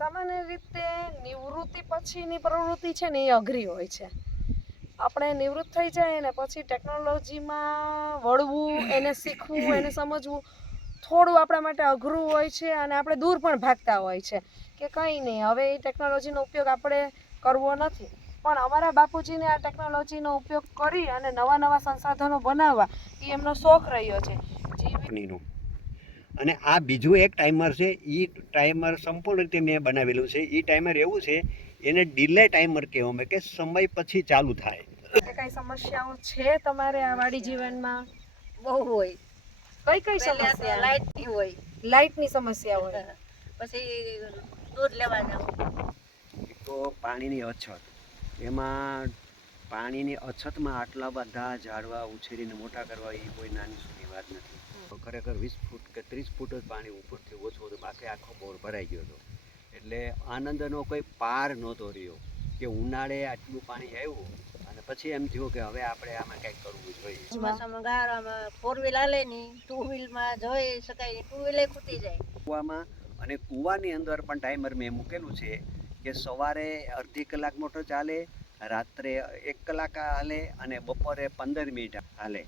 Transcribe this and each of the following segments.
સામાન્ય રીતે નિવૃત્તિ પછીની પ્રવૃત્તિ છે ને એ અઘરી હોય છે. આપણે નિવૃત્ત થઈ જાય ને પછી ટેકનોલોજીમાં વળવું, એને શીખવું, એને સમજવું થોડું આપણા માટે અઘરું હોય છે અને આપણે દૂર પણ ભાગતા હોય છે કે કંઈ નહીં, હવે એ ટેકનોલોજીનો ઉપયોગ આપણે કરવો નથી. પણ અમારા બાપુજીને આ ટેકનોલોજીનો ઉપયોગ કરી અને નવા નવા સંસાધનો બનાવવા એ એમનો શોખ રહ્યો છે. અને આ બીજું એક ટાઈમર છે, એ ટાઈમર સંપૂર્ણ રીતે મેં બનાવેલું છે. એ ટાઈમર એવું છે, એને ડિલે ટાઈમર કહેવામાં કે સમય પછી ચાલુ થાય. કઈ સમસ્યાઓ છે તમારે આ વાડી જીવનમાં? બહુ હોય. કઈ સમસ્યા? લાઇટની હોય, લાઇટની સમસ્યા હોય, પછી દૂધ લેવા જવું. તો પાણીની અછત, એમાં પાણીની અછતમાં આટલા બધા ઝાડવા ઉછેરીને મોટા કરવા એ કોઈ નાની સૂની વાત નથી. ખરેખર 20 ફૂટ કે 30 ફૂટ જ પાણી ઉપરથી ઓછું હતું, બાકી આખો બોર ભરાઈ ગયો હતો. એટલે આનંદનો કોઈ પાર નહોતો રહ્યો કે ઉનાળે આટલું પાણી આવ્યું અને પછી એમ થયું કે હવે આપણે આમાં કંઈક કરવું જોઈએ. ચોમાસામાં ગારામાં 4 વ્હીલ હાલે નહીં, 2 વ્હીલમાં જોઈ શકાય નહીં, 2 વ્હીલે ખૂટી જાય. કૂવામાં અને કૂવાની અંદર પણ ટાઈમર મેં મૂકેલું છે કે સવારે અડધી કલાક મોટર ચાલે, રાત્રે 1 કલાક હાલે અને બપોરે 15 મિનિટ હાલે.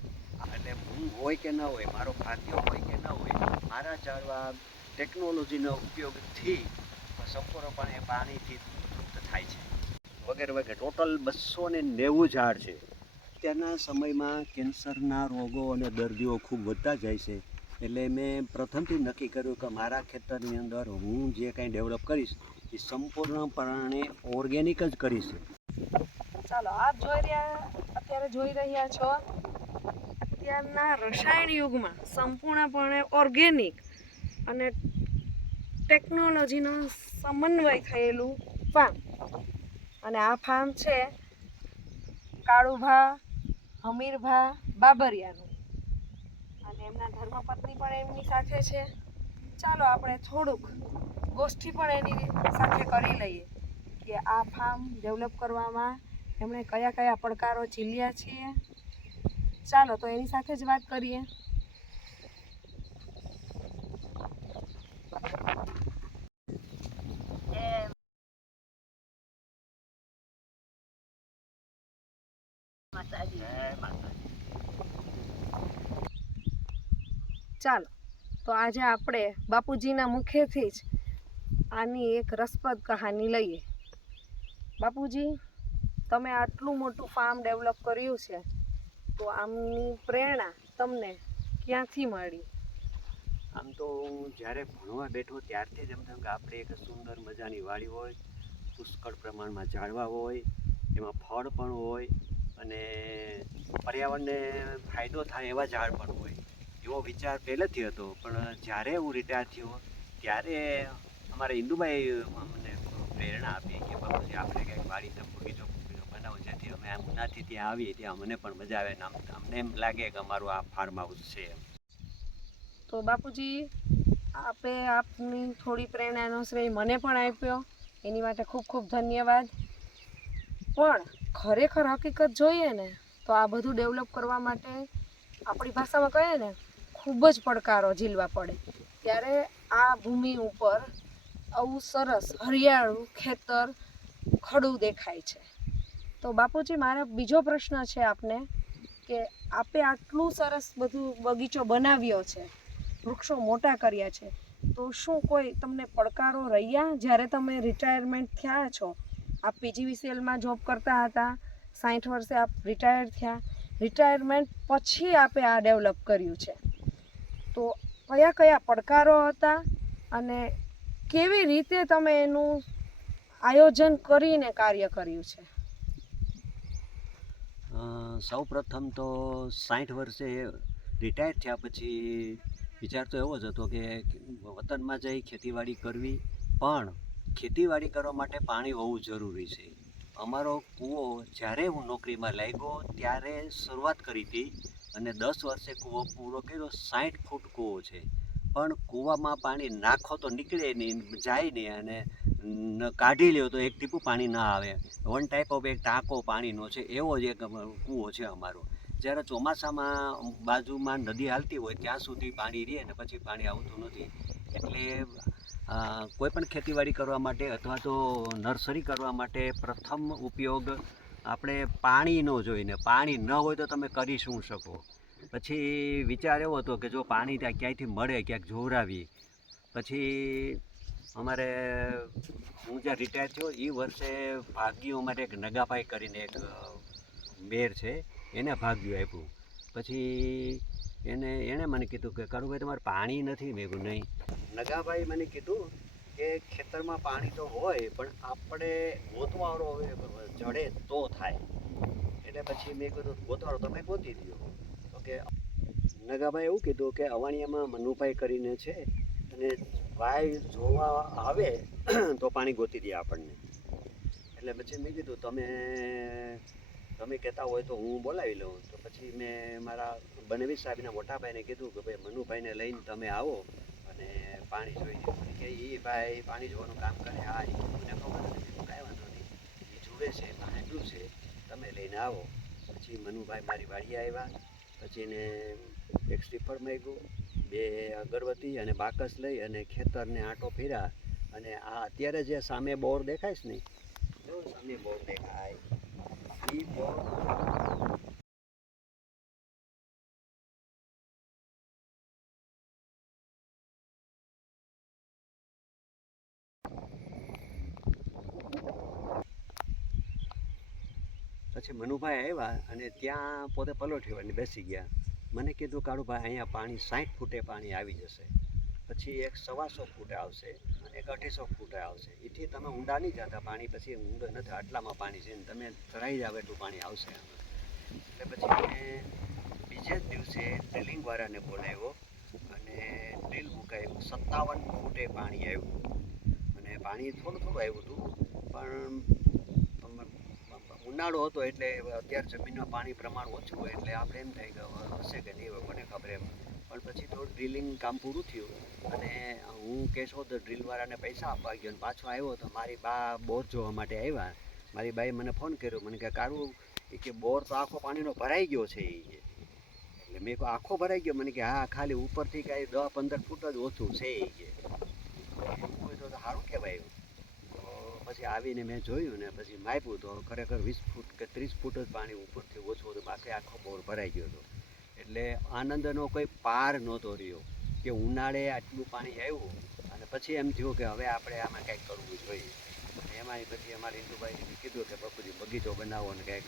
એટલે હું હોય કે ન હોય, મારો ભાગ્ય હોય કે ન હોય, મારા ઝાડવા ટેકનોલોજીનો ઉપયોગથી સંપૂર્ણપણે પાણીથી તૃપ્ત થાય છે. વગેરે વગેરે ટોટલ 290 ઝાડ છે. અત્યારના સમયમાં કેન્સરના રોગો અને દર્દીઓ ખૂબ વધતા જાય છે. એટલે મેં પ્રથમથી નક્કી કર્યું કે મારા ખેતરની અંદર હું જે કંઈ ડેવલપ કરીશ એ સંપૂર્ણપણે ઓર્ગેનિક જ કરીશ. ચાલો આપ અત્યારે જોઈ રહ્યા છો, અત્યારના રસાયણ યુગમાં સંપૂર્ણપણે ઓર્ગેનિક અને ટેકનોલોજીનો સમન્વય થયેલું ફાર્મ. અને આ ફાર્મ છે કાળુભા હમીરભા બાબરિયાનું અને એમના ધર્મપત્ની પણ એમની સાથે છે. ચાલો આપણે થોડુંક ગોષ્ઠી પણ એની સાથે કરી લઈએ કે આ ફાર્મ ડેવલપ કરવામાં એમણે કયા કયા પડકારો ઝીલ્યા છે. ચાલો તો એની સાથે જ વાત કરીએ. ચાલો તો આજે આપણે બાપુજીના મુખેથી જ આની એક રસપ્રદ કહાની લઈએ. બાપુજી, તમે આટલું મોટું ફાર્મ ડેવલપ કર્યું છે, તો આમની પ્રેરણા તમને ક્યાંથી મળી? આમ તો હું જ્યારે ભણવા બેઠો ત્યારથી જ એમ થયું કે આપણે એક સુંદર મજાની વાડી હોય, પુષ્કળ પ્રમાણમાં ઝાડવા હોય, એમાં ફળ પણ હોય અને પર્યાવરણને ફાયદો થાય એવા ઝાડ પણ હોય, એવો વિચાર પહેલેથી હતો. પણ જ્યારે હું રિટાયર થયો ત્યારે અમારા ઇન્દુભાઈ અમને પ્રેરણા આપી કે બાપુજી આપણે કંઈક વાડી બગીચો બનાવો, જેથી અમે આમ ઉનાથી ત્યાં આવીએ ત્યાં મને પણ મજા આવે ને અમને એમ લાગે કે અમારું આ ફાર્મ હાઉસ છે. તો બાપુજી, આપની થોડી પ્રેરણાનો શ્રેય મને પણ આપ્યો, એની માટે ખૂબ ખૂબ ધન્યવાદ. પણ ખરેખર હકીકત જોઈએ ને તો આ બધું ડેવલપ કરવા માટે આપણી ભાષામાં કહીએ ને ખૂબ જ પડકારો ઝીલવા પડે. ત્યારે આ ભૂમિ ઉપર આવું સરસ હરિયાળું ખેતર ખડું દેખાય છે. તો બાપુજી, મારો બીજો પ્રશ્ન છે આપને કે આપે આટલું સરસ બધું બગીચો બનાવ્યો છે, વૃક્ષો મોટા કર્યા છે, તો શું કોઈ તમને પડકારો રહ્યા જ્યારે તમે રિટાયરમેન્ટ થયા છો? આપ PGVCLમાં જોબ કરતા હતા, 60 વર્ષે આપ રિટાયર થયા, રિટાયરમેન્ટ પછી આપે આ ડેવલપ કર્યું છે, તો કયા કયા પડકારો હતા અને કેવી રીતે તમે એનું આયોજન કરીને કાર્ય કર્યું છે? સૌ પ્રથમ તો 60 વર્ષે રિટાયર થયા પછી વિચાર તો એવો જ હતો કે વતનમાં જઈ ખેતીવાડી કરવી, પણ ખેતીવાડી કરવા માટે પાણી હોવું જરૂરી છે. અમારો કૂવો જ્યારે હું નોકરીમાં લાગ્યો ત્યારે શરૂઆત કરી હતી અને 10 વર્ષે કૂવો પૂરો કર્યો. 60 ફૂટ કૂવો છે, પણ કૂવામાં પાણી નાખો તો નીકળે નહીં, જાય નહીં, અને કાઢી લ્યો તો એક ટીપું પાણી ના આવે. વન ટાઈપ ઓફ એક ટાંકો પાણીનો છે, એવો જ એક કૂવો છે અમારો. જ્યારે ચોમાસામાં બાજુમાં નદી હાલતી હોય ત્યાં સુધી પાણી રહે અને પછી પાણી આવતું નથી. એટલે કોઈ પણ ખેતીવાડી કરવા માટે અથવા તો નર્સરી કરવા માટે પ્રથમ ઉપયોગ આપણે પાણીનો જોઈને, પાણી ન હોય તો તમે કરી શું શકો. પછી વિચાર એવો હતો કે જો પાણી ત્યાં ક્યાંયથી મળે, ક્યાંક જોવરાવી. પછી અમારે હું જ્યાં રિટાયર થયો એ વર્ષે ભાગ્યું અમારે એક નગાભાઈ કરીને એક મેર છે, એને ભાગ્યું આપ્યું. પછી એણે મને કીધું કે કાળુભાઈ તમારે પાણી નથી. મેં કીધું નહીં. નગાભાઈ મને કીધું કે ખેતરમાં પાણી તો હોય પણ આપણે ગોતવાળો જડે તો થાય. એટલે પછી મેં કીધું ગોતવાળો તમે ગોતી દો. તો કે નગાભાઈ એવું કીધું કે અવાણિયામાં મનુભાઈ કરીને છે, અને ભાઈ જોવા આવે તો પાણી ગોતી દે આપણને. એટલે પછી મેં કીધું તમે કહેતા હોય તો હું બોલાવી લઉં. તો પછી મેં મારા બનવી સાહેબના મોટા ભાઈને કીધું કે ભાઈ મનુભાઈને લઈને તમે આવો અને પાણી જોઈ લો. કે એ ભાઈ પાણી જોવાનું કામ કરે. હા, એ મને ખબર નથી, કાંઈ વાંધો નહીં, એ જુએ છે, સાંભળ્યું છે, તમે લઈને આવો. પછી મનુભાઈ મારી વાડીએ આવ્યા. પછી એને એક શ્રીફળ માંગ્યું, 2 અગરબત્તી અને બાકસ લઈ અને ખેતરને આંટો ફેર્યા. અને આ અત્યારે જે સામે બોર દેખાય છે ને, જો સામે બોર દેખાય એ બોર પછી મનુભાઈ આવ્યા અને ત્યાં પોતે પલોઠ્યો અને બેસી ગયા. મને કીધું કાળુભાઈ અહીંયા પાણી 60 ફૂટે પાણી આવી જશે, પછી એક 125 ફૂટે આવશે અને એક 250 ફૂટે આવશે. એથી તમે ઊંડા નહીં જતા પાણી, પછી ઊંડો નથી, આટલામાં પાણી છે ને તમે તરાઈ જાવ એટલું પાણી આવશે. એટલે પછી મેં બીજે જ દિવસે ડ્રિલિંગવાળાને બોલાવ્યો અને ડ્રિલ મુકાયું. 57 ફૂટે પાણી આવ્યું અને પાણી થોડું આવ્યું હતું, પણ ઉનાળો હતો એટલે અત્યારે જમીનમાં પાણી પ્રમાણ ઓછું હોય એટલે આપણે એમ થાય કે હશે કે નહીં હોય, મને ખબર એમ. પણ પછી થોડું ડ્રિલિંગ કામ પૂરું થયું અને હું કેશો તો ડ્રિલવાળાને પૈસા આપવા ગયો અને પાછો આવ્યો તો મારી બા બોર જોવા માટે આવ્યા. મારી બાએ મને ફોન કર્યો, મને કે કાળું એ કે બોર તો આખો પાણીનો ભરાઈ ગયો છે. એ એટલે મેં કહ્યું આખો ભરાઈ ગયો? મને કે હા, ખાલી ઉપરથી કાંઈ 10-15 ફૂટ જ ઓછું છે. એ કે એવું હોય તો સારું કહેવાય. પછી આવીને મેં જોયું ને પછી માપ્યું તો ખરેખર 20 ફૂટ કે 30 ફૂટ જ પાણી ઉપરથી ઓછું હતું, બાકી આખો બોર ભરાઈ ગયો હતો. એટલે આનંદનો કોઈ પાર નહોતો રહ્યો કે ઉનાળે આટલું પાણી આવ્યું. અને પછી એમ થયું કે હવે આપણે આમાં કંઈક કરવું જોઈએ. અને એમાંય પછી અમારે ઇન્દુભાઈએ કીધું કે બાપુજી બગીચો બનાવો અને કંઈક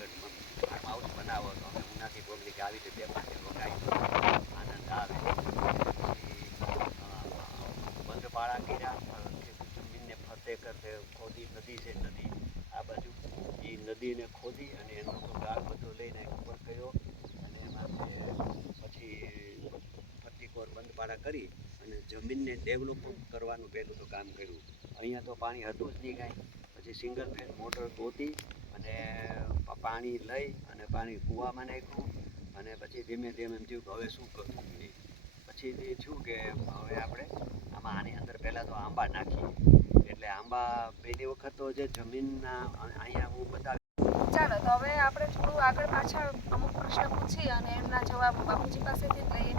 ફાર્મ હાઉસ બનાવો તો અમે ઉનાથી પબ્લિક આવી રીતે 2-5 રોકાય, આનંદ આવે. બંધ પાળા કર્યા, જમીનને ફરતે કરતે ખોદી. નદી છે, નદી આ બાજુ, એ નદીને ખોદી અને એનો ગાળ બધો લઈને ઉપર કર્યો અને એમાં પછી ફરતી કોર બંધપાળા કરી અને જમીનને ડેવલપમેન્ટ કરવાનું પહેલું તો કામ કર્યું. અહીંયા તો પાણી હતું જ નહીં કાંઈ. પછી સિંગલ ફેઝ મોટર ગોતી અને પાણી લઈ અને પાણી કૂવામાં નાખ્યું. અને પછી ધીમે ધીમે એમ થયું કે હવે શું કરવું નહીં. પછી એ થયું કે હવે આપણે આમાં આની અંદર પહેલાં તો આંબા નાખીએ. એટલે આંબા પહેલી વખત તો જે જમીનના અહીંયા હું બતાવી. ચાલો તો હવે આપણે થોડું આગળ પાછળ અમુક પ્રશ્ન પૂછી અને એમના જવાબ બાપુજી પાસેથી જ લઈએ.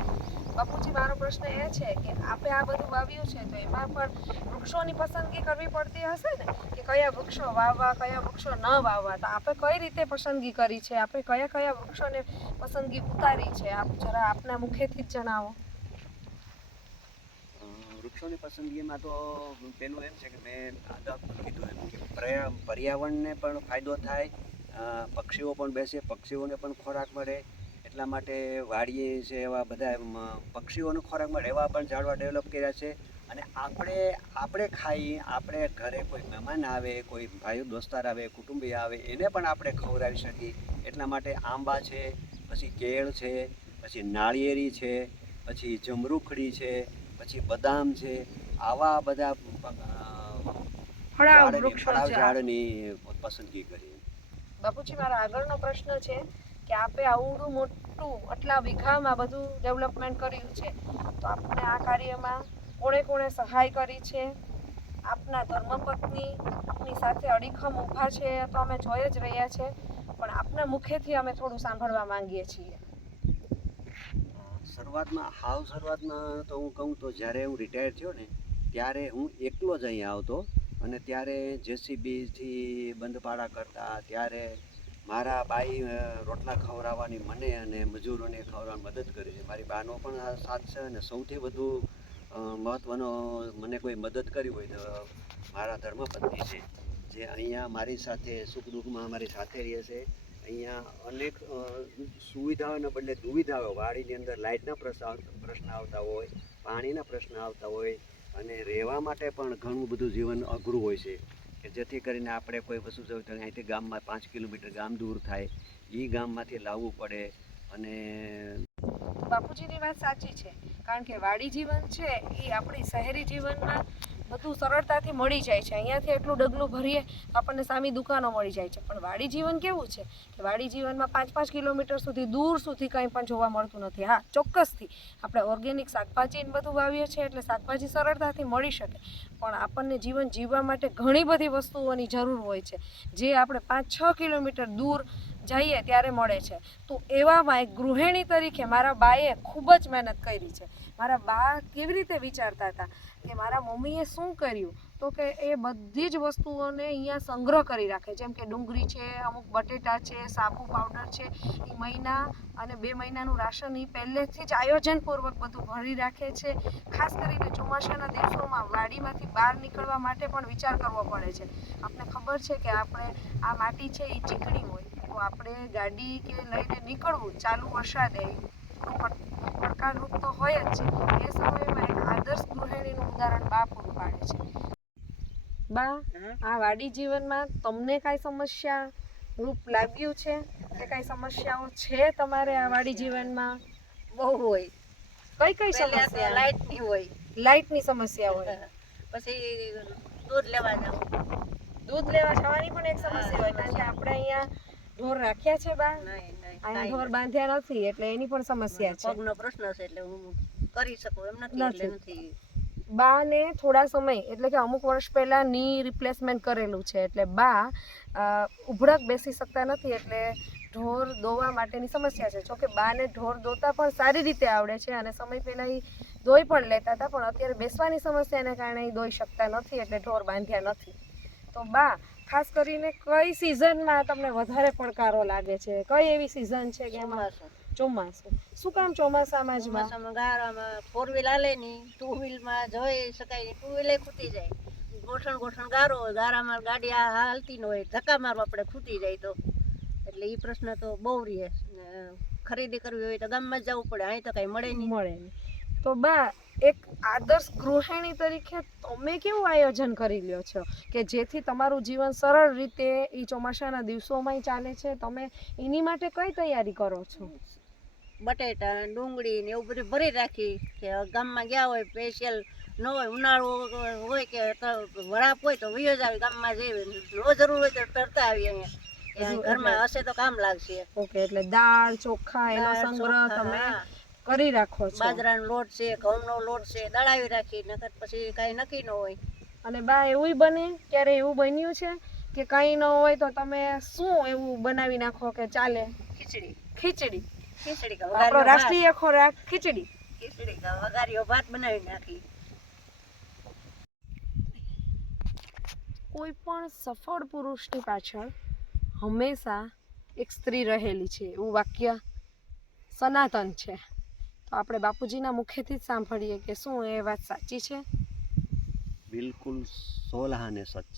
બાપુજી, મારો પ્રશ્ન એ છે કે આપણે આ બધું વાવ્યું છે તો એમાં પણ વૃક્ષોની પસંદગી કરવી પડતી હશે ને, કે કયા વૃક્ષો વાવવા, કયા વૃક્ષો ન વાવવા. તો આપણે કઈ રીતે પસંદગી કરી છે? આપણે કયા કયા વૃક્ષોને પસંદગી ઉતારી છે? આપ જરા આપના મુખેથી જ જણાવો. વૃક્ષોની પસંદગીમાં તો પેલું એમ છે કે મેં આગળ કીધું એમ કે પર્યાવરણને પણ ફાયદો થાય, પક્ષીઓ પણ બેસે, પક્ષીઓને પણ ખોરાક મળે. એટલા માટે વાડીએ છે એવા બધા પક્ષીઓનો ખોરાક મળે એવા પણ ઝાડવા ડેવલપ કર્યા છે. અને આપણે ખાઈ, આપણે ઘરે કોઈ મહેમાન આવે, કોઈ ભાઈઓ દોસ્તાર આવે, કુટુંબી આવે, એને પણ આપણે ખવડાવી શકીએ. એટલા માટે આંબા છે, પછી કેળ છે, પછી નાળિયેરી છે, પછી જમરૂખડી છે, પછી બદામ છે, આવા બધા ફળાવ ઝાડની પસંદગી કરી. બાપુજી, મારો આગળનો પ્રશ્ન છે કે આપણે આવડું મોટું આટલા વીઘામાં બધું ડેવલપમેન્ટ કર્યું છે, તો આપણે આ કાર્યમાં કોણે કોણે સહાય કરી છે? આપના ધર્મપત્ની આપની સાથે અડીખમ ઊભા છે તો અમે જોઈ જ રહ્યા છે, પણ આપના મુખેથી અમે થોડું સાંભળવા માંગીએ છીએ. શરૂઆતમાં તો હું કહું તો જ્યારે હું રિટાયર થયો ને ત્યારે હું એકલો જ અહીંયા આવતો અને ત્યારે જેસીબીથી બંધપાડા કરતા ત્યારે મારા બાઈ રોટલા ખવડાવવાની મને અને મજૂરોને ખવડાવવાની મદદ કરી છે. મારી બાનો પણ આ સાથ છે અને સૌથી વધુ મહત્ત્વનો મને કોઈ મદદ કરી હોય તો મારા ધર્મપત્ની છે, જે અહીંયા મારી સાથે સુખ દુઃખમાં મારી સાથે રહે છે. અહીંયા અનેક સુવિધાઓને બદલે દુવિધાઓ, વાડીની અંદર લાઇટના પ્રશ્ન આવતા હોય, પાણીના પ્રશ્ન આવતા હોય અને રહેવા માટે પણ ઘણું બધું જીવન અઘરું હોય છે કે જેથી કરીને આપણે કોઈ વસ્તુ જોઈએ તો અહીંથી ગામમાં 5 કિલોમીટર ગામ દૂર થાય, એ ગામમાંથી લાવવું પડે. અને બાપુજીની વાત સાચી છે, કારણ કે વાડી જીવન છે એ આપણી શહેરી જીવનમાં બધું સરળતાથી મળી જાય છે. અહીંયાથી એટલું ડગલું ભરીએ આપણને સામી દુકાનો મળી જાય છે, પણ વાડી જીવન કેવું છે કે વાડી જીવનમાં 5-5 કિલોમીટર સુધી દૂર સુધી કંઈ પણ જોવા મળતું નથી. હા, ચોક્કસથી આપણે ઓર્ગેનિક શાકભાજી ને બધું વાવીએ છીએ એટલે શાકભાજી સરળતાથી મળી શકે, પણ આપણને જીવન જીવવા માટે ઘણી બધી વસ્તુઓની જરૂર હોય છે જે આપણે 5-6 કિલોમીટર દૂર જઈએ ત્યારે મળે છે. તો એવામાં એક ગૃહિણી તરીકે મારા બાએ ખૂબ જ મહેનત કરી છે. મારા બા કેવી રીતે વિચારતા હતા કે મારા મમ્મીએ શું કર્યું તો કે એ બધી જ વસ્તુઓને અહીંયા સંગ્રહ કરી રાખે, જેમ કે ડુંગળી છે, અમુક બટેટા છે, સાબુ પાવડર છે, એ મહિના અને 2 મહિનાનું રાશન એ પહેલેથી જ આયોજનપૂર્વક બધું ભરી રાખે છે. ખાસ કરીને ચોમાસાના દિવસોમાં વાડીમાંથી બહાર નીકળવા માટે પણ વિચાર કરવો પડે છે. આપણે ખબર છે કે આપણે આ માટી છે એ ચીકણી હોય, તો આપણે ગાડી કે લઈને નીકળવું ચાલુ વરસાદે પડકારરૂપ તો હોય જ છે. એ સમયમાં એક આદર્શ ગૃહિણીનું ઉદાહરણ બા પૂરું પાડે છે. બા, આ વાડી જીવનમાં તમને કાંઈ સમસ્યા રૂપ લાગ્યું છે કે કાંઈ સમસ્યાઓ છે તમારે આ વાડી જીવનમાં? બહુ હોય. કઈ કઈ પહેલા તો સમસ્યા? લાઇટની હોય, લાઇટની સમસ્યા હોય, પછી દૂધ લેવા જાવ, દૂધ લેવા જવાની પણ એક સમસ્યા હોય, કારણ કે આપણે અહીંયા ઢોર રાખ્યા છે બા, નહીં અહીંયા ઢોર બાંધ્યા નથી એટલે એની પણ સમસ્યા છે. પગનો પ્રશ્ન છે એટલે હું કરી શકું એમ નથી એટલે નથી. બાને થોડા સમય એટલે કે અમુક વર્ષ પહેલા ની રિપ્લેસમેન્ટ કરેલું છે એટલે બા ઉભરક બેસી શકતા નથી એટલે ઢોર દોવા માટેની સમસ્યા છે. જોકે બાને ઢોર દોતા પણ સારી રીતે આવડે છે અને સમય પહેલાં એ દોઈ પણ લેતા હતા, પણ અત્યારે બેસવાની સમસ્યાને કારણે એ દોઈ શકતા નથી એટલે ઢોર બાંધ્યા નથી. તો બા, ખાસ કરીને કઈ સિઝનમાં તમને વધારે પડકારો લાગે છે? કઈ એવી સિઝન છે કે એમાં? ચોમાસું. શું કામ ચોમાસામાં જ બા? ચોમાસામાં ગારામાં 4 વ્હીલ હાલે નહીં, 2 વ્હીલમાં જઈ શકાય નહીં, 2 વ્હીલે ખૂટી જાય. ગોઠણ ગારો હોય, ગારામાં ગાડી હાલતી ન હોય, ધક્કા મારવા આપણે ખૂટી જાય તો એટલે એ પ્રશ્ન તો બહુ રહે. ખરીદી કરવી હોય તો ગામમાં જ જવું પડે, અહીં તો કાંઈ મળે નહીં. તો બા, એક આદર્શ ગૃહિણી તરીકે તમે કેવું આયોજન કરી લ્યો છો કે જેથી તમારું જીવન સરળ રીતે એ ચોમાસાના દિવસોમાં ચાલે છે? તમે એની માટે કઈ તૈયારી કરો છો? બટેટા, ડુંગળી ને એવું બધું ભરી રાખી કે ગામમાં ગયા હોય સ્પેશિયલ ન હોય, ઉનાળો હોય કે વરાપ હોય તો વયો જ આવી ગામમાં જઈએ, ન જરૂર હોય તો તરતા આવીએ અહીંયા ઘરમાં હશે તો કામ લાગશે. ઓકે, એટલે દાળ ચોખા એનો સંગ્રહ તમે કરી રાખો છો? બાજરાનો લોટ છે, ઘઉંનો લોટ છે, દળાવી રાખી, નકર પછી કાંઈ નક્કી ન હોય. અને બા, એવું બને ક્યારે એવું બન્યું છે કે કંઈ ન હોય તો તમે શું એવું બનાવી નાખો કે ચાલે? ખીચડી આપણો રાષ્ટ્રીય ખોરાક ખીચડી વઘારીઓ ભાત બનાવી નાખી. કોઈ પણ સફળ પુરુષની પાછળ હંમેશા એક સ્ત્રી રહેલી છે એવું વાક્ય સનાતન છે. તો આપણે બાપુજીના મુખેથી જ સાંભળીએ કે શું એ વાત સાચી છે? બિલકુલ 16 આને સચ.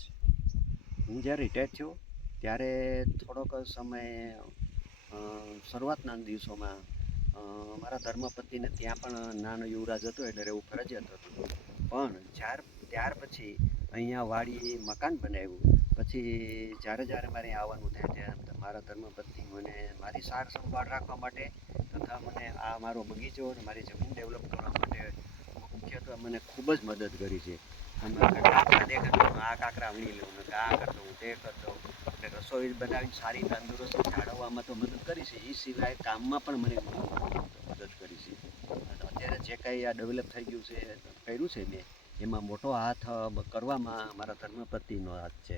હું જ્યારે રિટાયર થયો ત્યારે થોડોક સમય શરૂઆતના દિવસોમાં મારા ધર્મપત્નીને ત્યાં પણ નાનો યુવરાજ હતો એટલે રહેવું ફરજિયાત હતું, પણ ત્યાર પછી અહીંયા વાડી મકાન બનાવ્યું પછી જ્યારે મારે આવવાનું થાય ત્યારે મારા ધર્મપત્ની મને મારી સાર સંભાળ રાખવા માટે તથા મને આ મારો બગીચો અને મારી જમીન ડેવલપ કરવા માટે મુખ્યત્વે મને ખૂબ જ મદદ કરી છે. આ કાંકરા વીણી લઉં ને આ કરતો હું તે કરતો એટલે રસોઈ બનાવીને સારી તંદુરસ્ત જાળવવામાં તો મદદ કરી છે, એ સિવાય કામમાં પણ મને મદદ કરી છે. અત્યારે જે કંઈ આ ડેવલપ થઈ ગયું છે કર્યું છે મેં એમાં મોટો હાથ કરવામાં મારા ધર્મપત્નીનો હાથ છે.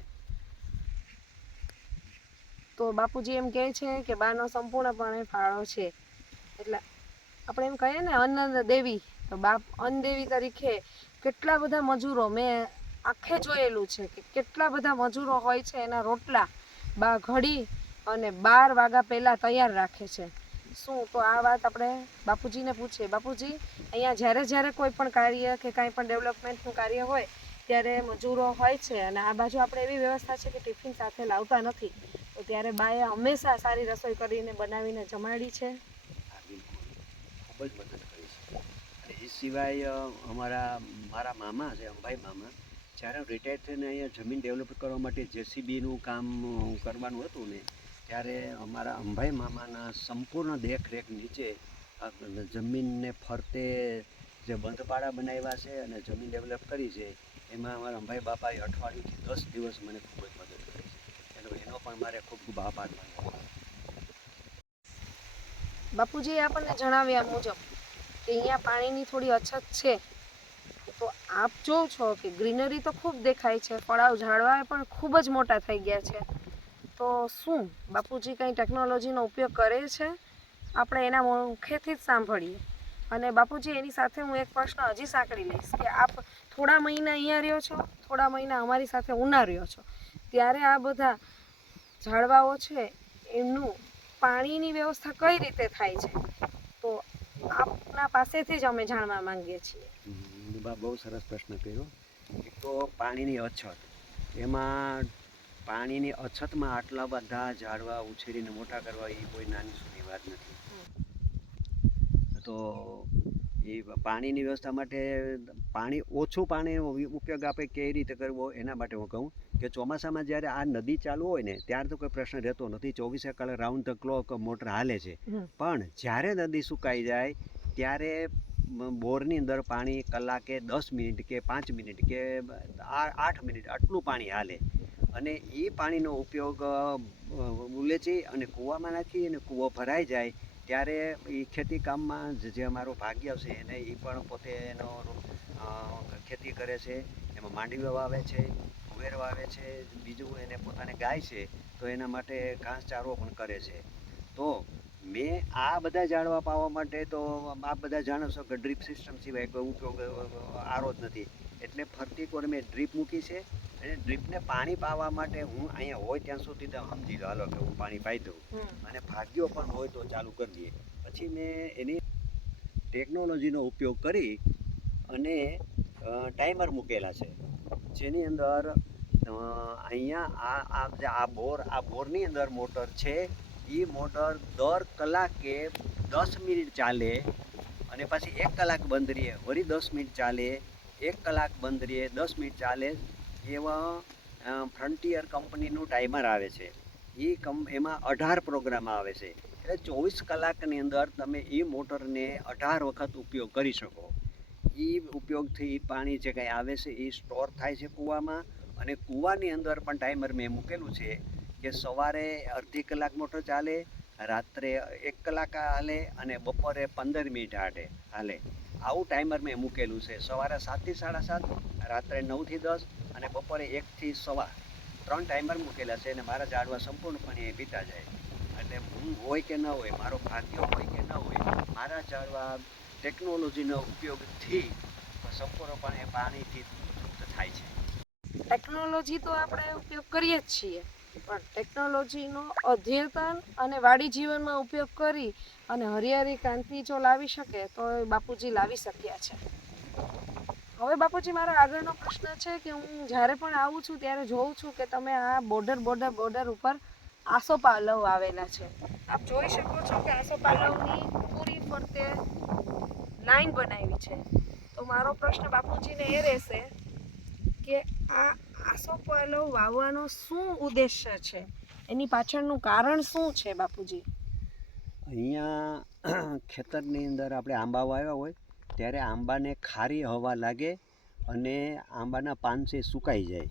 તો બાપુજી એમ કહે છે કે બાનો સંપૂર્ણપણે ફાળો છે, એટલે આપણે એમ કહીએ ને અન્ન દેવી, તો બાપ અન્ન દેવી તરીકે કેટલા બધા મજૂરો મેં આખે જોયેલું છે કે કેટલા બધા મજૂરો હોય છે, એના રોટલા ઘડી અને 12 વાગ્યા પહેલાં તૈયાર રાખે છે. શું તો આ વાત આપણે બાપુજીને પૂછીએ. બાપુજી, અહીંયા જ્યારે કોઈ પણ કાર્ય કે કાંઈ પણ ડેવલપમેન્ટનું કાર્ય હોય ત્યારે મજૂરો હોય છે, અને આ બાજુ આપણે એવી વ્યવસ્થા છે કે ટિફિન સાથે લાવતા નથી, તો ત્યારે બાએ હંમેશા સારી રસોઈ કરીને બનાવીને જમાડી છે. હા, બિલકુલ ખૂબ જ મદદ કરી છે. અને એ સિવાય મારા મામા છે, અંબાઈ મામા, જ્યારે હું રિટાયર થઈને અહીંયા જમીન ડેવલપ કરવા માટે જેસીબીનું કામ કરવાનું હતું ને, ત્યારે અમારા અંબાઈ મામાના સંપૂર્ણ દેખરેખ નીચે જમીનને ફરતે જે બંધપાડા બનાવ્યા છે અને જમીન ડેવલપ કરી છે, એમાં અમારા અંબાઈ બાપાએ અઠવાડિયુંથી 10 દિવસ મને ખૂબ જ મદદ કરી છે. એનો પણ મારે ખૂબ ખૂબ આભાર માનવો. બાપુજીએ આપણને જણાવ્યા મુજબ કે અહીંયા પાણીની થોડી અછત છે, તો આપ જોવો છો કે ગ્રીનરી તો ખૂબ દેખાય છે, ફળાવ ઝાડવા પણ ખૂબ જ મોટા થઈ ગયા છે, તો શું બાપુજી કંઈ ટેકનોલોજીનો ઉપયોગ કરે છે? આપણે એના મુખેથી જ સાંભળીએ. અને બાપુજી, એની સાથે હું એક પ્રશ્ન હજી સાંકળી લઈશ કે આપ થોડા મહિના અહીંયા રહ્યો છો, થોડા મહિના અમારી સાથે ઉના રહ્યો છો, ત્યારે આ બધા ઝાડવાઓ છે એમનું પાણીની વ્યવસ્થા કઈ રીતે થાય છે? તો આપના પાસેથી જ અમે જાણવા માંગીએ છીએ. બહુ સરસ પ્રશ્ન કર્યો. એક તો પાણીની અછત, એમાં પાણીની અછતમાં આટલા બધા ઝાડવા ઉછેરીને મોટા કરવા એ કોઈ નાની સૂની વાત નથી. તો એ પાણીની વ્યવસ્થા માટે ઓછું પાણીનો ઉપયોગ આપણે કેવી રીતે કરવો એના માટે હું કહું કે ચોમાસામાં જ્યારે આ નદી ચાલુ હોય ને ત્યારે તો કોઈ પ્રશ્ન રહેતો નથી, 24 કલાક રાઉન્ડ ધ ક્લોક મોટર હાલે છે. પણ જ્યારે નદી સુકાઈ જાય ત્યારે બોરની અંદર પાણી કલાકે 10 મિનિટ કે 5 મિનિટ કે 8 મિનિટ આટલું પાણી હાલે, અને એ પાણીનો ઉપયોગ ઉલેચી અને કૂવામાં નાખી અને કૂવો ભરાઈ જાય ત્યારે એ ખેતી કામમાં જે અમારો ભાગ્ય છે એને એ પણ પોતે એનો ખેતી કરે છે, એમાં માંડવી વાવે છે, કુવેર વાવે છે, બીજું એને પોતાને ગાય છે તો એના માટે ઘાસચારો પણ કરે છે. તો મેં આ બધા ઝાડવા પાવા માટે તો આ બધા જાણો છો કે ડ્રીપ સિસ્ટમ સિવાય કોઈ ઉપયોગ આરો જ નથી, એટલે ફરતી કોર મેં ડ્રીપ મૂકી છે, અને ડ્રીપને પાણી પાવા માટે હું અહીંયા હોય ત્યાં સુધી તો સમજી લો હાલો કે હું પાણી પાઈ દઉં, અને ભાગ્યો પણ હોય તો ચાલુ કરી દઈએ. પછી મેં એની ટેકનોલોજીનો ઉપયોગ કરી અને ટાઈમર મૂકેલા છે, જેની અંદર અહીંયા આ બોરની અંદર મોટર છે, એ મોટર દર કલાકે 10 મિનિટ ચાલે અને પછી 1 કલાક બંધ રહીએ, વળી 10 મિનિટ ચાલે, 1 કલાક બંધ રહીએ, 10 મિનિટ ચાલે, એવા ફ્રન્ટિયર કંપનીનું ટાઈમર આવે છે. એમાં 18 પ્રોગ્રામ આવે છે, એટલે 24 કલાકની અંદર તમે એ મોટરને 18 વખત ઉપયોગ કરી શકો. એ ઉપયોગથી પાણી જે કંઈ આવે છે એ સ્ટોર થાય છે કૂવામાં, અને કૂવાની અંદર પણ ટાઈમર મેં મૂકેલું છે કે સવારે અડધી કલાક મોટર ચાલે, રાત્રે 1 કલાક હાલે અને બપોરે 15 મિનિટ હાલે. આવું ટાઈમર મેં મૂકેલું છે. સવારે 7 થી 7:30, રાત્રે 9 થી 10 અને બપોરે 1 થી 1:15, 3 ટાઈમર મૂકેલા છે, અને મારા ઝાડવા સંપૂર્ણપણે પીતા જાય. એટલે હું હોય કે ન હોય, મારો ભાગ્ય હોય કે ન હોય, મારા ઝાડવા ટેકનોલોજીનો ઉપયોગથી સંપૂર્ણપણે પાણીથી તૃપ્ત થાય છે. ટેકનોલોજી તો આપણે ઉપયોગ કરીએ જ છીએ, પણ ટેકનોલોજીનો અદ્યતન અને વાડી જીવનમાં ઉપયોગ કરી અને હરિયાળી ક્રાંતિ જો લાવી શકે તો એ બાપુજી લાવી શક્યા છે. હવે બાપુજી, મારો આગળનો પ્રશ્ન છે કે હું જ્યારે પણ આવું છું ત્યારે જોઉં છું કે તમે આ બોર્ડર ઉપર આસોપાલવ આવેલા છે. આપ જોઈ શકો છો કે આસોપાલવની પૂરી ફરતે લાઈન બનાવી છે. તો મારો પ્રશ્ન બાપુજીને એ રહેશે કે આ આસોપાલવ વાવવાનો શું ઉદ્દેશ્ય છે, એની પાછળનું કારણ શું છે બાપુજી? અહીંયા ખેતરની અંદર આપણે આંબા વાવ્યા હોય ત્યારે આંબાને ખારી હવા લાગે અને આંબાના પાન છે સુકાઈ જાય.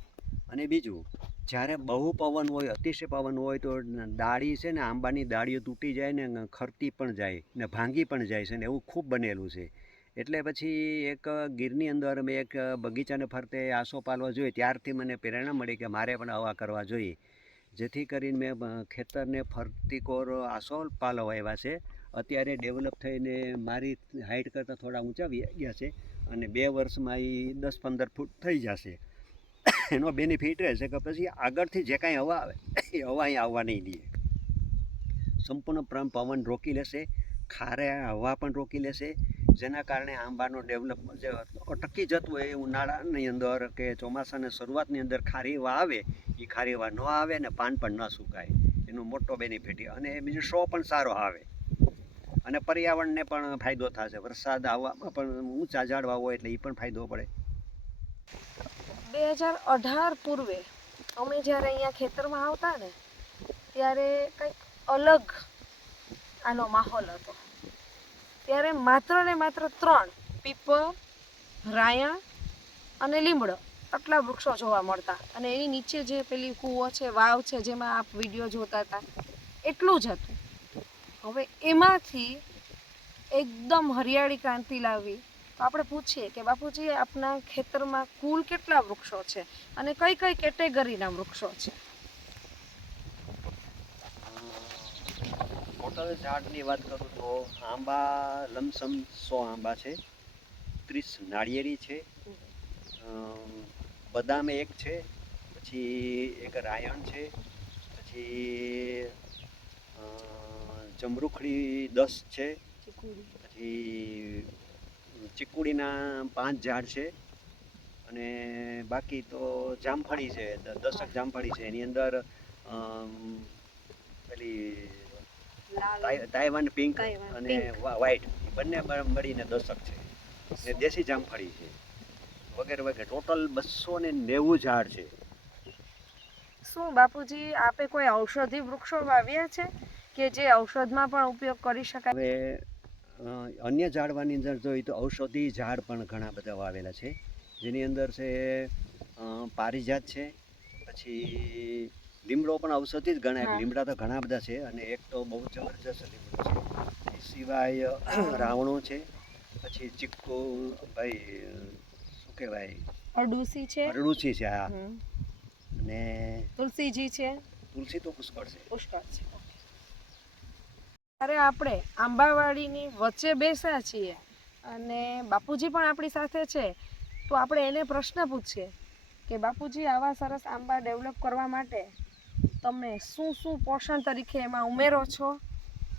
અને બીજું, જ્યારે બહુ પવન હોય, અતિશય પવન હોય તો ડાળી છે ને, આંબાની ડાળીઓ તૂટી જાય ને ખરતી પણ જાય ને ભાંગી પણ જાય છે, ને એવું ખૂબ બનેલું છે. એટલે પછી એક ગીરની અંદર મેં એક બગીચાને ફરતે આસોપાલવ જોઈએ, ત્યારથી મને પ્રેરણા મળી કે મારે પણ આવા કરવા જોઈએ. જેથી કરીને મેં ખેતરને ફરતી કોર આસોપાલવ આવ્યા છે. અત્યારે ડેવલપ થઈને મારી હાઇટ કરતાં થોડા ઊંચા ગયા છે, અને 2 વર્ષમાં એ 10-15 ફૂટ થઈ જશે. એનો બેનિફિટ રહેશે કે પછી આગળથી જે કાંઈ હવા આવે એ હવા અહીં આવવા નહીં દે. સંપૂર્ણ પવન રોકી લેશે, ખારે હવા પણ રોકી લેશે, જેના કારણે આંબાનો ડેવલપમેન્ટ જે અટકી જતું હોય એ ઉનાળાની અંદર કે ચોમાસાની શરૂઆતની અંદર ખારી હવા આવે એ ખારી હવા ન આવે ને પાન પણ ન સુકાય. એનો મોટો બેનિફિટ. અને બીજું શો પણ સારો આવે અને પર્યાવરણને પણ ફાયદો થશે. વરસાદ આવવામાં પણ ઊંચા ઝાડવા હોય એટલે એ પણ ફાયદો પડે. 2018 પૂર્વે અમે જ્યારે અહીંયા ખેતરમાં આવતા ને ત્યારે કંઈક અલગ આનો માહોલ હતો. ત્યારે માત્ર ને માત્ર 3 પીપળ, રાયણ અને લીમડો આટલા વૃક્ષો જોવા મળતા, અને એની નીચે જે પેલી કૂવો છે, વાવ છે, જેમાં આપ વિડીયો જોતા હતા, એટલું જ હતું. હવે એમાંથી એકદમ હરિયાળી ક્રાંતિ લાવી તો આપણે પૂછીએ કે બાપુજી આપના ખેતરમાં કુલ કેટલા વૃક્ષો છે અને કઈ કઈ કેટેગરીના વૃક્ષો છે? ટોટલ ઝાડની વાત કરું તો આંબા લમસમ 100 આંબા છે, 30 નાળિયેરી છે, બદામ 1 છે, પછી એક રાયણ છે, પછી જમરૂખડી 10 છે, પછી ચીકુડીના 5 ઝાડ છે, અને બાકી તો જામફળી છે, 10 જામફળી છે. એની અંદર પેલી તાઇવાન પિંક અને વ્હાઈટ બંને મળીને 10 છે, ને દેશી જામફળી છે, વગેરે વગેરે. ટોટલ 290 ઝાડ છે. શું બાપુજી આપે કોઈ ઔષધિ વૃક્ષો વાવ્યા છે કે જે ઔષધમાં પણ ઉપયોગ કરી શકાય? હવે અન્ય ઝાડવાની અંદર જોઈએ તો ઔષધિ ઝાડ પણ ઘણા બધા વાવેલા છે, જેની અંદર છે પારિજાત છે, પછી લીમડો પણ ઔષધિ જ ગણાય. લીમડા તો ઘણા બધા છે, અને એક તો બહુ જબરજસ્ત લીમડો છે. એ સિવાય રાવણો છે, પછી ચીકુ, ભાઈ શું કહેવાય, અરડુસી છે, અરડુસી છે, હા, અને તુલસીજી છે. તુલસી તો પુષ્કળ છે. ત્યારે આપણે આંબાવાડીની વચ્ચે બેસ્યા છીએ અને બાપુજી પણ આપણી સાથે છે, તો આપણે એને પ્રશ્ન પૂછીએ કે બાપુજી આવા સરસ આંબા ડેવલપ કરવા માટે તમે શું શું પોષણ તરીકે એમાં ઉમેરો છો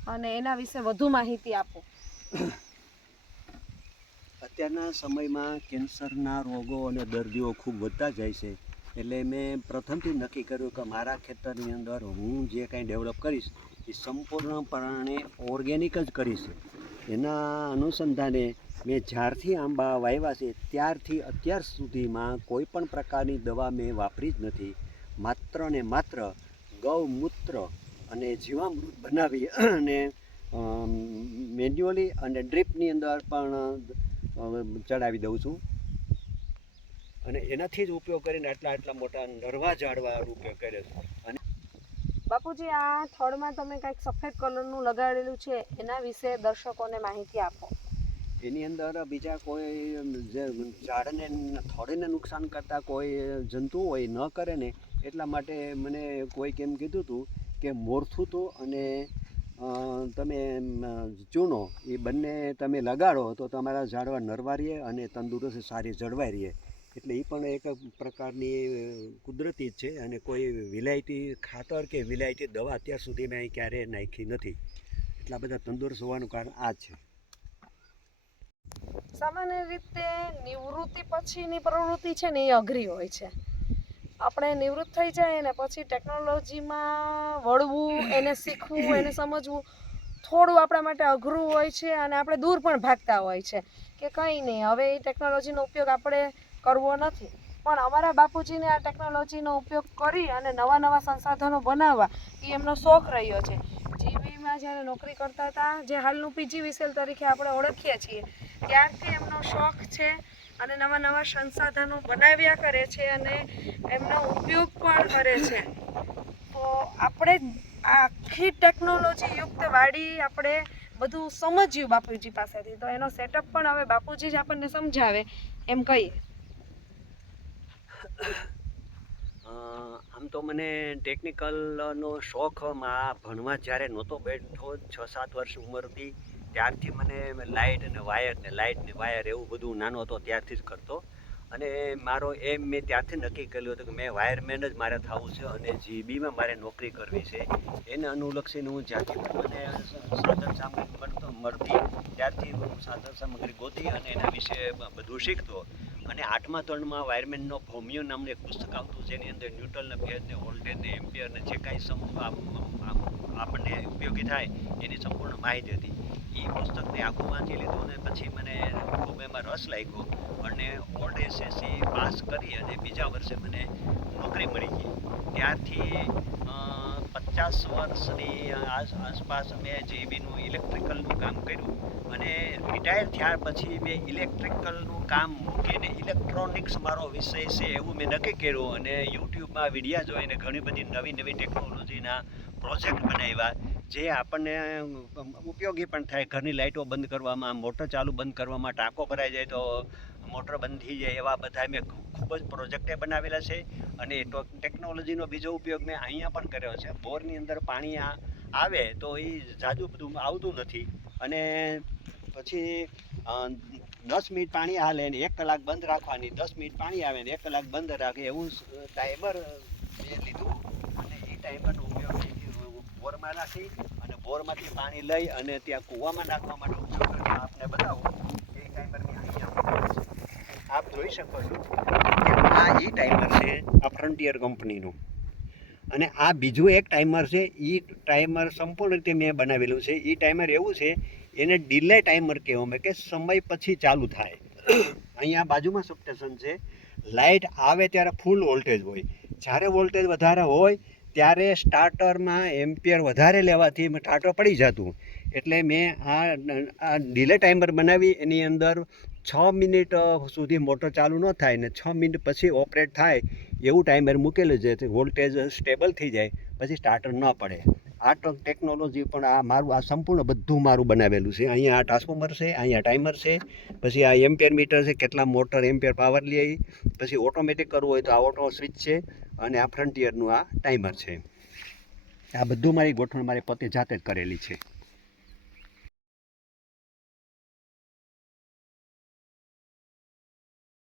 અને એના વિશે વધુ માહિતી આપો. અત્યારના સમયમાં કેન્સરના રોગો અને દર્દીઓ ખૂબ વધતા જાય છે, એટલે મેં પ્રથમથી નક્કી કર્યું કે મારા ખેતરની અંદર હું જે કાંઈ ડેવલપ કરીશ એ સંપૂર્ણપણે ઓર્ગેનિક જ કરીશ. એના અનુસંધાને મેં જ્યારથી આંબા વાવ્યા છે ત્યારથી અત્યાર સુધીમાં કોઈ પણ પ્રકારની દવા મેં વાપરી જ નથી. માત્ર ને માત્ર ગૌમૂત્ર અને જીવામૃત બનાવી અને મેન્યુઅલી અને ડ્રીપની અંદર પણ ચડાવી દઉં છું, અને એનાથી જ ઉપયોગ કરીને આટલા મોટા નરવા ઝાડવા ઉપયોગ કર્યો છે. અને બાપુજી આ થડમાં તમે કંઈક સફેદ કલરનું લગાડેલું છે, એના વિશે દર્શકોને માહિતી આપો. એની અંદર બીજા કોઈ જે ઝાડને થડને નુકસાન કરતા કોઈ જંતુ હોય ન કરે ને એટલા માટે મને કોઈ કેમ કીધું હતું કે મોરથુતો અને તમે ચૂનો એ બંને તમે લગાડો તો તમારા ઝાડવા નરવા રહે અને તંદુરસ્ત સારી જળવાઈ રહે. એટલે એ પણ એક પ્રકારની કુદરતી જ છે, અને કોઈ વિલાયતી ખાતર કે વિલાયતી દવા અત્યાર સુધી મેં ક્યારેય નાખી નથી. એટલા બધા તંદુરસ્ત હોવાનું કારણ આ જ છે. સામાન્ય રીતે નિવૃત્તિ પછીની પ્રવૃત્તિ છે ને એ અઘરી હોય છે. આપણે નિવૃત્ત થઈ જાય ને પછી ટેકનોલોજીમાં વળવું, એને શીખવું, એને સમજવું થોડું આપણા માટે અઘરું હોય છે, અને આપણે દૂર પણ ભાગતા હોય છે કે કંઈ નહીં, હવે એ ટેકનોલોજીનો ઉપયોગ આપણે કરવો નથી. પણ અમારા બાપુજીને આ ટેકનોલોજીનો ઉપયોગ કરી અને નવા નવા સંસાધનો બનાવવા એ એમનો શોખ રહ્યો છે. જીવીમાં જ્યારે નોકરી કરતા હતા, જે હાલનું PGVCL તરીકે આપણે ઓળખીએ છીએ, ત્યારથી એમનો શોખ છે અને નવા નવા સંસાધનો બનાવ્યા કરે છે અને એમનો ઉપયોગ પણ કરે છે. તો આપણે આખી ટેકનોલોજી યુક્ત વાડી આપણે બધું સમજ્યું બાપુજી પાસેથી, તો એનો સેટઅપ પણ હવે બાપુજી જ આપણને સમજાવે એમ કહીએ. આમ તો મને ટેકનિકલનો શોખ ભણવા જ્યારે નહોતો બેઠો, 6-7 વર્ષ ઉંમર હતી ત્યારથી મને લાઇટ અને વાયર એવું બધું નાનો હતો ત્યારથી જ કરતો. અને મારો એમ મેં ત્યારથી નક્કી કર્યું હતું કે મેં વાયરમેન જ મારે થવું છે અને જીબીમાં મારે નોકરી કરવી છે. એને અનુલક્ષીને હું જ્યાંથી પણ મને સાધન સામગ્રી મળતી ત્યારથી હું સાધન સામગ્રી ગોતી અને એના વિશે બધું શીખતો. અને 8મા ધોરણમાં વાયરમેનનો ફોર્મ્યુલા નામનું એક પુસ્તક આવતું, જેની અંદર ન્યુટ્રલને ફેઝને વોલ્ટેજને એમ્પિયરને જે કાંઈ આપણને ઉપયોગી થાય એની સંપૂર્ણ માહિતી હતી. એ પુસ્તકને આખું વાંચી લીધું અને પછી મને ખૂબ એમાં રસ લાગ્યો અને ઓલ્ડ એસએસસી પાસ કરી અને બીજા વર્ષે મને નોકરી મળી ગઈ. ત્યારથી 50 વર્ષની આસપાસ મેં જીબીનું ઇલેક્ટ્રિકલનું કામ કર્યું અને રિટાયર થયા પછી મેં ઇલેક્ટ્રિકલનું કામ મૂકીને ઇલેક્ટ્રોનિક્સ મારો વિષય છે એવું મેં નક્કી કર્યું અને યુટ્યુબમાં વિડીયા જોઈને ઘણી બધી નવી ટેકનોલોજીના પ્રોજેક્ટ બનાવ્યા, જે આપણને ઉપયોગી પણ થાય. ઘરની લાઇટો બંધ કરવામાં, મોટર ચાલુ બંધ કરવામાં, ટાંકો ભરાઈ જાય તો મોટર બંધ થઈ જાય, એવા બધા મેં ખૂબ જ પ્રોજેક્ટે બનાવેલા છે. અને ટેકનોલોજીનો બીજો ઉપયોગ મેં અહીંયા પણ કર્યો છે. બોરની અંદર પાણી આવે તો એ જાજુ બધું આવતું નથી અને પછી 10 મિનિટ પાણી હાલે ને 1 કલાક બંધ રાખવાની, 10 મિનિટ પાણી આવે ને 1 કલાક બંધ રાખે એવું ટાઈમર મેં લીધું અને એ ટાઈમરનો ઉપયોગ બોરમાં નાખી અને બોરમાંથી પાણી લઈ અને ત્યાં કૂવામાં નાખવા માટે ઉપયોગ કરીને આપને બતાવું. એ ટાઈમર મેં અહીંયા આપ જોઈ શકો છો કે આ એ ટાઈમર છે, આ ફ્રન્ટિયર કંપનીનું. અને આ બીજું એક ટાઈમર છે. એ ટાઈમર સંપૂર્ણ રીતે મેં બનાવેલું છે. એ ટાઈમર એવું છે, એને ડિલે ટાઈમર કહેવામાં કે સમય પછી ચાલુ થાય. અહીંયા બાજુમાં સબસ્ટેશન છે. લાઇટ આવે ત્યારે ફૂલ વોલ્ટેજ હોય, જ્યારે વોલ્ટેજ વધારે હોય ત્યારે સ્ટાર્ટરમાં એમ્પિયર વધારે લેવાથી સ્ટાર્ટર પડી જતું. એટલે મેં આ ડિલે ટાઈમર બનાવી. એની અંદર 6 મિનિટ સુધી મોટર ચાલુ ન થાય ને 6 મિનિટ પછી ઓપરેટ થાય એવું ટાઈમર મૂકેલું છે. વોલ્ટેજ સ્ટેબલ થઈ જાય પછી સ્ટાર્ટર ન પડે. આ ટેકનોલોજી પણ આ મારું આ સંપૂર્ણ બધું મારું બનાવેલું છે. અહીંયા આ ટ્રાન્સફોર્મર છે, અહીંયા ટાઈમર છે, પછી આ એમ્પિયર મીટર છે, કેટલા મોટર એમ્પિયર પાવર લે, પછી ઓટોમેટિક કરવું હોય તો આ ઓટો સ્વિચ છે અને આ ફ્રન્ટિયરનું આ ટાઈમર છે. આ બધું મારી ગોઠવણ મારી પોતે જાતે જ કરેલી છે.